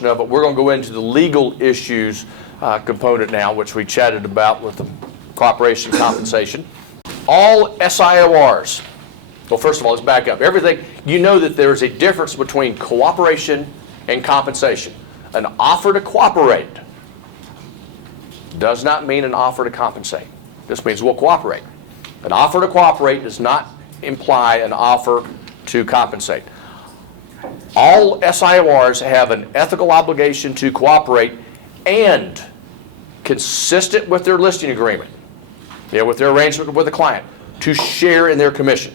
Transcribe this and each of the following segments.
of it. We're going to go into the legal issues component now, which we chatted about with the cooperation compensation. All SIORs, well, first of all, let's back up. Everything, you know that there's a difference between cooperation and compensation. An offer to cooperate does not mean an offer to compensate. This means we'll cooperate. An offer to cooperate does not imply an offer to compensate. All SIORs have an ethical obligation to cooperate and, consistent with their listing agreement, with their arrangement with the client, to share in their commission.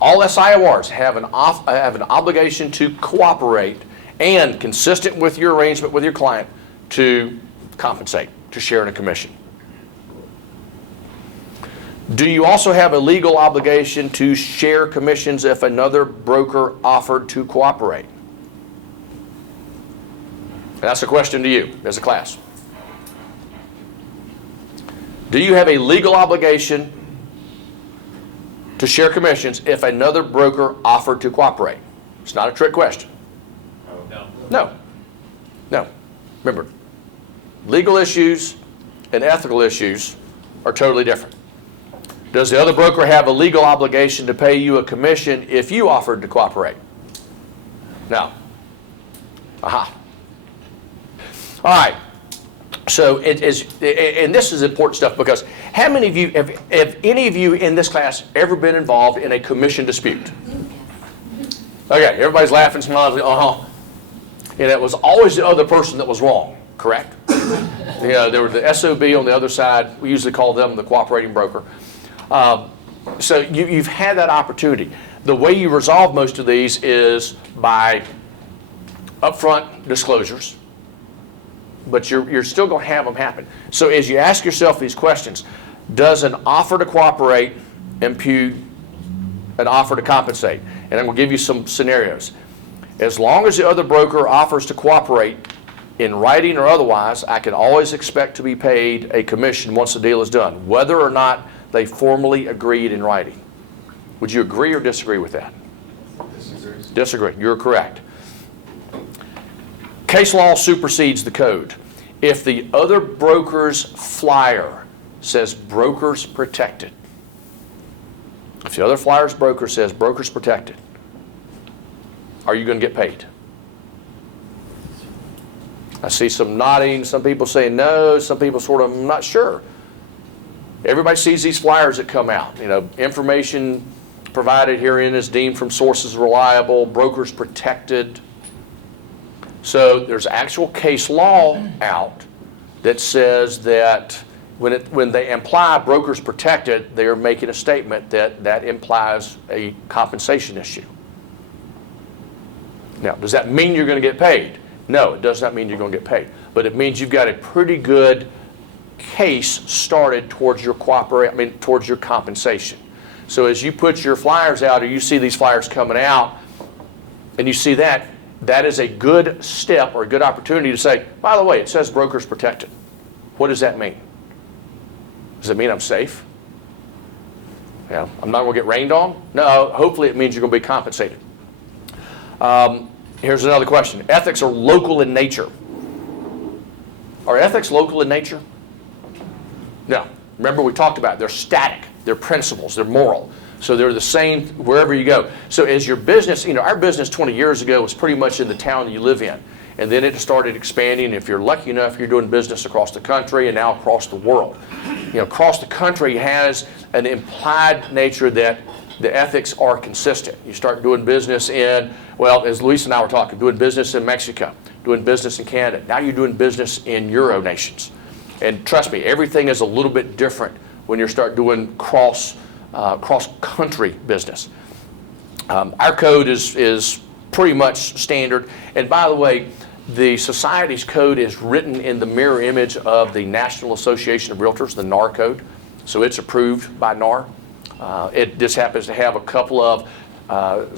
All SIORs have an obligation to cooperate and, consistent with your arrangement with your client, to compensate, to share in a commission. Do you also have a legal obligation to share commissions if another broker offered to cooperate? And that's a question to you as a class. Do you have a legal obligation to share commissions if another broker offered to cooperate? It's not a trick question. No. Remember, legal issues and ethical issues are totally different. Does the other broker have a legal obligation to pay you a commission if you offered to cooperate? No. Aha. All right. So it is, and this is important stuff, because how many of you, have any of you in this class ever been involved in a commission dispute? Okay, everybody's laughing, smiling, And it was always the other person that was wrong, correct? There was the SOB on the other side. We usually call them the cooperating broker. So you've had that opportunity. The way you resolve most of these is by upfront disclosures, but you're still going to have them happen. So as you ask yourself these questions, does an offer to cooperate impute an offer to compensate? And I'm going to give you some scenarios. As long as the other broker offers to cooperate in writing or otherwise, I can always expect to be paid a commission once the deal is done, whether or not they formally agreed in writing. Would you agree or disagree with that? Disagree. You're correct. Case law supersedes the code. If the other broker's flyer says brokers protected, if the other flyer's broker says brokers protected, are you going to get paid? I see some nodding, some people saying no, some people sort of not sure. Everybody sees these flyers that come out. Information provided herein is deemed from sources reliable, brokers protected. So there's actual case law out that says that when they imply brokers protected, they are making a statement that implies a compensation issue. Now, does that mean you're going to get paid? No, it does not mean you're going to get paid. But it means you've got a pretty good case started towards your towards your compensation. So as you put your flyers out, or you see these flyers coming out, and you see that is a good step or a good opportunity to say, by the way, it says brokers protected. What does that mean? Does it mean I'm safe? I'm not going to get rained on? No, hopefully it means you're going to be compensated. Here's another question. Ethics are local in nature. Are ethics local in nature? No. Remember, we talked about it. They're static. They're principles. They're moral. So they're the same wherever you go. So as your business, our business 20 years ago was pretty much in the town you live in. And then it started expanding. If you're lucky enough, you're doing business across the country and now across the world. Across the country has an implied nature that the ethics are consistent. You start doing business in, as Luis and I were talking, doing business in Mexico, doing business in Canada. Now you're doing business in Euro nations. And trust me, everything is a little bit different when you start doing cross-country business. Our code is pretty much standard. And by the way, the Society's code is written in the mirror image of the National Association of Realtors, the NAR code. So it's approved by NAR. It just happens to have a couple of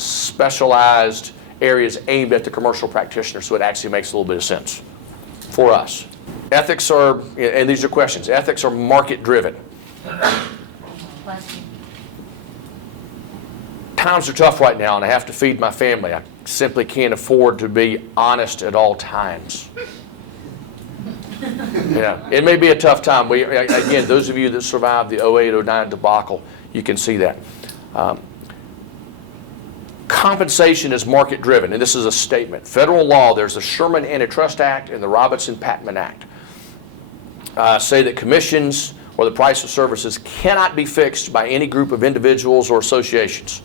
specialized areas aimed at the commercial practitioner, so it actually makes a little bit of sense for us. Ethics are, and these are questions, ethics are market driven. Times are tough right now and I have to feed my family. I simply can't afford to be honest at all times. Yeah, it may be a tough time. Again, those of you that survived the 08-09 debacle, you can see that. Compensation is market driven, and this is a statement. Federal law, there's the Sherman Antitrust Act and the Robinson-Patman Act, say that commissions or the price of services cannot be fixed by any group of individuals or associations.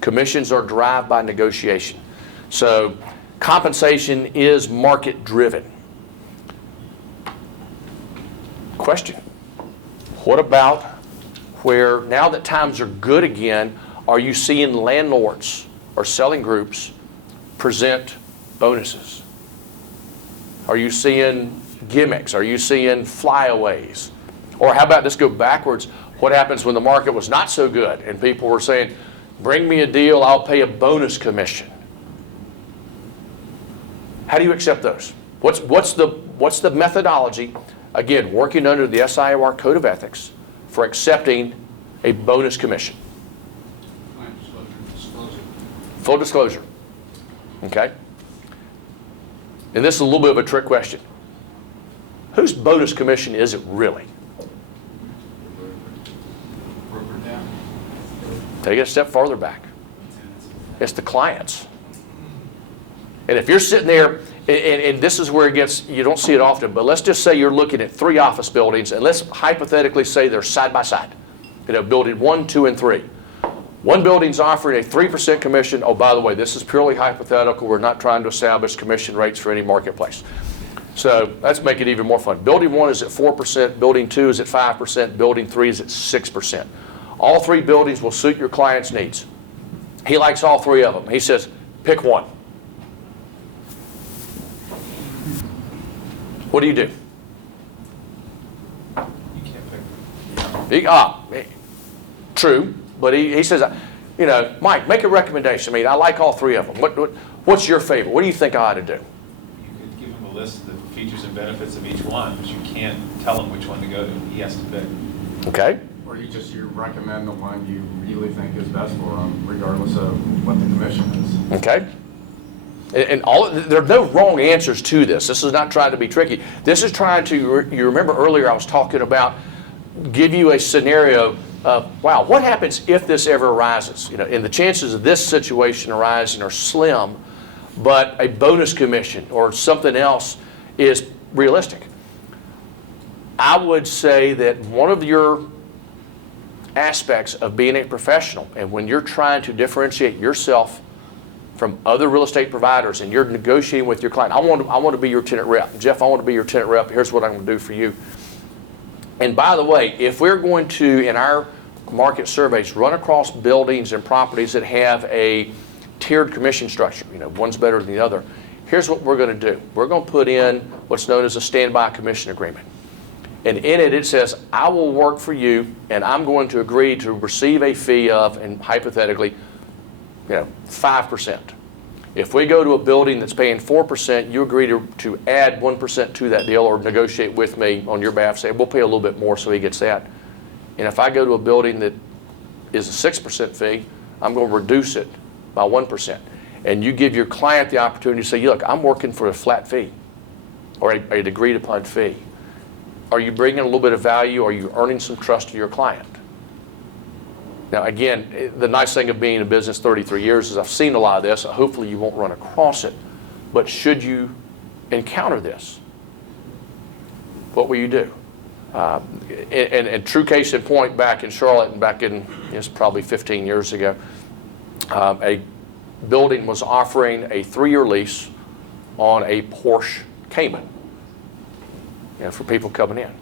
Commissions are derived by negotiation. So compensation is market driven. Question: what about where, now that times are good again, are you seeing landlords or selling groups present bonuses? Are you seeing gimmicks? Are you seeing flyaways? Or how about, let's go backwards, what happens when the market was not so good and people were saying, bring me a deal, I'll pay a bonus commission? How do you accept those? What's the methodology, again, working under the SIOR Code of Ethics, for accepting a bonus commission? Full disclosure. Okay? And this is a little bit of a trick question. Whose bonus commission is it really? Take it a step farther back. It's the clients. And if you're sitting there, and this is where it gets, you don't see it often, but let's just say you're looking at 3 office buildings, and let's hypothetically say they're side by side. You know, building 1, 2, and 3. One building's offering a 3% commission. Oh, by the way, this is purely hypothetical. We're not trying to establish commission rates for any marketplace. So let's make it even more fun. Building 1 is at 4%, building 2 is at 5%, building 3 is at 6%. All 3 buildings will suit your client's needs. He likes all 3 of them. He says, pick one. What do you do? You can't pick. True, but he says, you know, Mike, make a recommendation. I mean, I like all 3 of them. What's your favorite? What do you think I ought to do? You could give him a list of the features and benefits of each one, but you can't tell him which one to go to. He has to pick. Okay. Or you recommend the one you really think is best for them, regardless of what the commission is. Okay. And there are no wrong answers to this. This is not trying to be tricky. This is trying to, you remember earlier I was talking about, give you a scenario of, wow, what happens if this ever arises? You know, and the chances of this situation arising are slim, but a bonus commission or something else is realistic. I would say that one of your aspects of being a professional, and when you're trying to differentiate yourself from other real estate providers and you're negotiating with your client, I want to be your tenant rep. Jeff, I want to be your tenant rep. Here's what I'm going to do for you. And by the way, if we're going to, in our market surveys, run across buildings and properties that have a tiered commission structure, you know, one's better than the other, here's what we're going to do. We're going to put in what's known as a standby commission agreement. And in it, it says, I will work for you, and I'm going to agree to receive a fee of, and hypothetically, 5%. If we go to a building that's paying 4%, you agree to add 1% to that deal or negotiate with me on your behalf, say, we'll pay a little bit more so he gets that. And if I go to a building that is a 6% fee, I'm going to reduce it by 1%. And you give your client the opportunity to say, look, I'm working for a flat fee or a agreed upon fee. Are you bringing a little bit of value? Are you earning some trust to your client? Now, again, the nice thing of being in business 33 years is I've seen a lot of this. Hopefully you won't run across it. But should you encounter this, what will you do? And true case in point, back in Charlotte, and back in, it's probably 15 years ago, a building was offering a 3-year lease on a Porsche Cayman, for people coming in.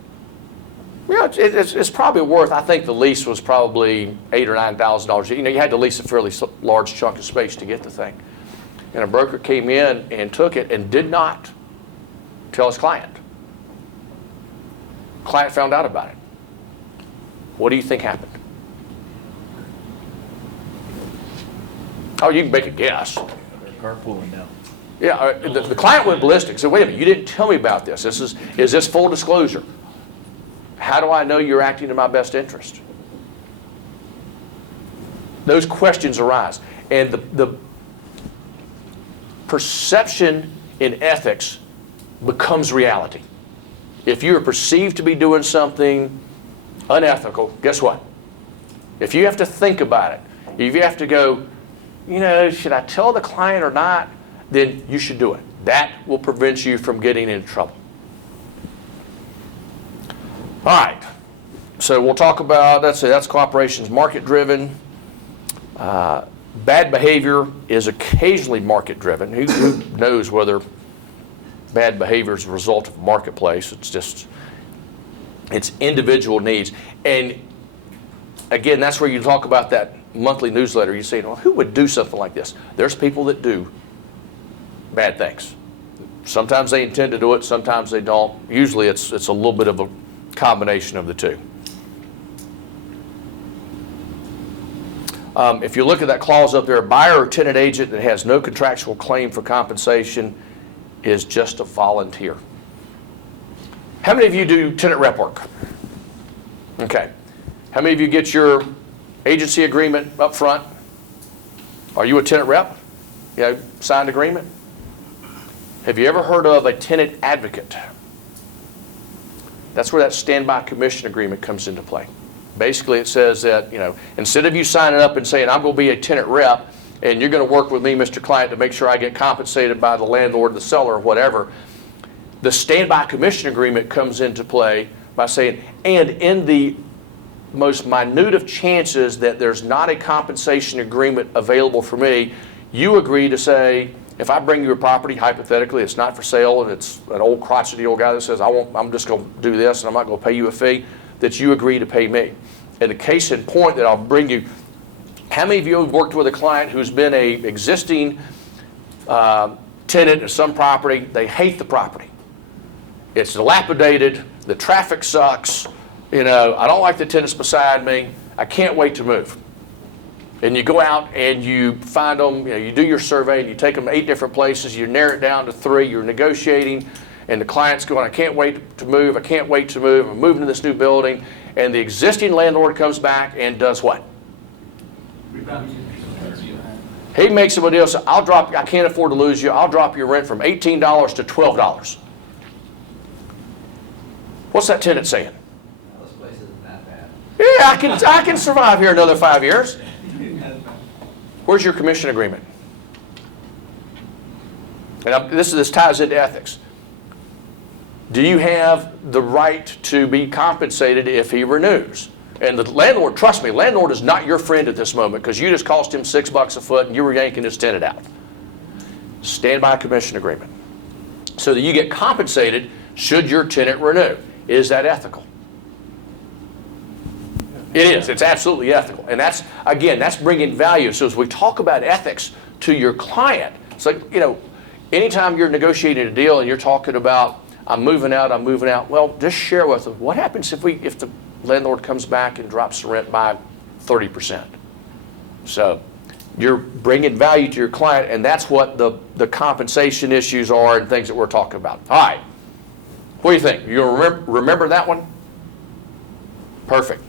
It's probably worth, I think the lease was probably $8,000 or $9,000. You had to lease a fairly large chunk of space to get the thing. And a broker came in and took it and did not tell his client. Client found out about it. What do you think happened? Oh, you can make a guess. They're carpooling now. Yeah, the client went ballistic. Said, wait a minute, you didn't tell me about this. Is this full disclosure? How do I know you're acting in my best interest? Those questions arise. And perception in ethics becomes reality. If you are perceived to be doing something unethical, guess what? If you have to think about it, if you have to go, should I tell the client or not, then you should do it. That will prevent you from getting into trouble. All right, so we'll talk about, that's cooperations market-driven. Bad behavior is occasionally market-driven. Who knows whether bad behavior is a result of marketplace? It's individual needs. And again, that's where you talk about that monthly newsletter. You say, well, who would do something like this? There's people that do bad things. Sometimes they intend to do it, sometimes they don't. Usually it's a little bit of a combination of the two. If you look at that clause up there, a buyer or tenant agent that has no contractual claim for compensation is just a volunteer. How many of you do tenant rep work? Okay. How many of you get your agency agreement up front? Are you a tenant rep? Signed agreement? Have you ever heard of a tenant advocate? That's where that standby commission agreement comes into play. Basically, it says that, instead of you signing up and saying, I'm going to be a tenant rep, and you're going to work with me, Mr. Client, to make sure I get compensated by the landlord, the seller, or whatever, the standby commission agreement comes into play by saying, and in the most minute of chances that there's not a compensation agreement available for me, you agree to say, if I bring you a property, hypothetically, it's not for sale, and it's an old crotchety old guy that says, I'm just going to do this, and I'm not going to pay you a fee, that you agree to pay me. And the case in point that I'll bring you, how many of you have worked with a client who's been a existing tenant of some property? They hate the property. It's dilapidated, the traffic sucks, I don't like the tenants beside me, I can't wait to move. And you go out and you find them, you do your survey and you take them to 8 different places, you narrow it down to 3, you're negotiating, and the client's going, I can't wait to move, I'm moving to this new building, and the existing landlord comes back and does what? He makes him a deal, so I can't afford to lose you, I'll drop your rent from $18 to $12. What's that tenant saying? This place isn't that bad. Yeah, I can survive here another 5 years. Where's your commission agreement? And this ties into ethics. Do you have the right to be compensated if he renews? And the landlord, trust me, landlord is not your friend at this moment because you just cost him $6 a foot and you were yanking his tenant out. Standby commission agreement. So that you get compensated should your tenant renew. Is that ethical? It is. It's absolutely ethical. And that's, again, that's bringing value. So as we talk about ethics to your client, it's like, anytime you're negotiating a deal and you're talking about, I'm moving out, well, just share with them, what happens if the landlord comes back and drops the rent by 30%? So you're bringing value to your client, and that's what the compensation issues are and things that we're talking about. All right. What do you think? You remember that one? Perfect.